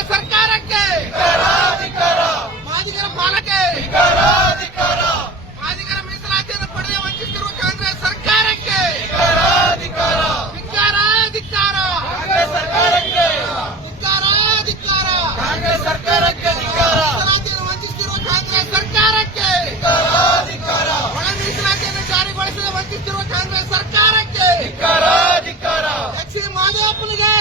ಕಾಂಗ್ರೆಸ್ ಸರ್ಕಾರಕ್ಕೆ ಮಾದಿಗರ ಪಾಲಕ್ಕೆ ಮಾದಿಗರ ಮೀಸಲಾತಿಯನ್ನು ಪಡೆಯ ವಂಚಿಸಿರುವ ಕಾಂಗ್ರೆಸ್ ಸರ್ಕಾರಕ್ಕೆ ಧಿಕ್ಕಾರ ಮೀಸಲಾತಿಯನ್ನು ವಂಚಿಸಿರುವ ಕಾಂಗ್ರೆಸ್ ಸರ್ಕಾರಕ್ಕೆ ಒಳ ಮೀಸಲಾತಿಯನ್ನು ಜಾರಿಗೊಳಿಸಲು ವಂಚಿಸಿರುವ ಕಾಂಗ್ರೆಸ್ ಸರ್ಕಾರಕ್ಕೆ ಎಚ್ ಸಿ ಮಾದೇವಪ್ಪನಿಗೆ